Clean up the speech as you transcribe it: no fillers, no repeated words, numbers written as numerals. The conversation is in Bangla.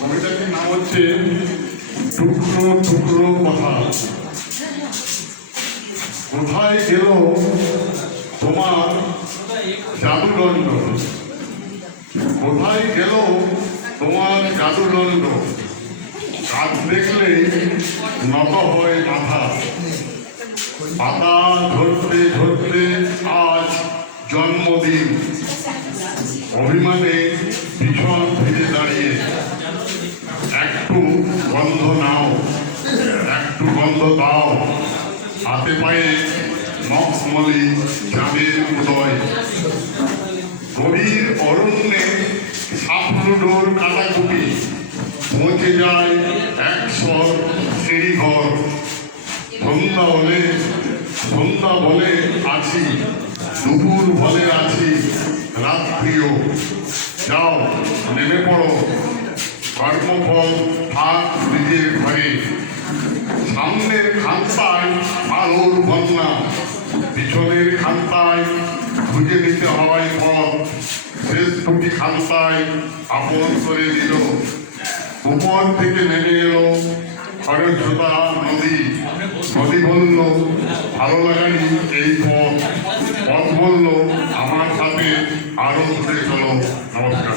কবিতাটির নাম হচ্ছে টুকরো টুকরো কথা। কোথায় গেল তোমার জাদুদণ্ড? কোথায় গেল তোমার জাদুদণ্ড? কাজ দেখলে নত হয় মাথা। পাতা ধরতে ধরতে আজ জন্মদিন, অভিমানে পিছন ফিরে দাঁড়িয়ে। একটু গন্ধ নাও, একটু গন্ধ দাও, হাতে পায়ে মখমলি চাঁদের উদয়। গভীর অরণ্যে সাপলুডোর কাটাকুটি, পৌঁছে যায় একশর সিঁড়িঘর। সন্ধ্যা বলে আছি, দুপুর বলে আছি, রাত্রিও। যাও নেমে পড়ো, কর্মফল থাক নিজের ঘরে। সামনের খান্তায় আলোর বন্যা, পিছনের খান্তায় খুঁজে নিতে হয় পথ। শেষ দুটি খান্তায় আপন করে দিল। উপর থেকে নেমে এলো খরস্রোতা নদী। নদী বলল, ভালো লাগানি এই পথ। পথ বলল, আমার সাথে আরো দূরে চলো। নমস্কার।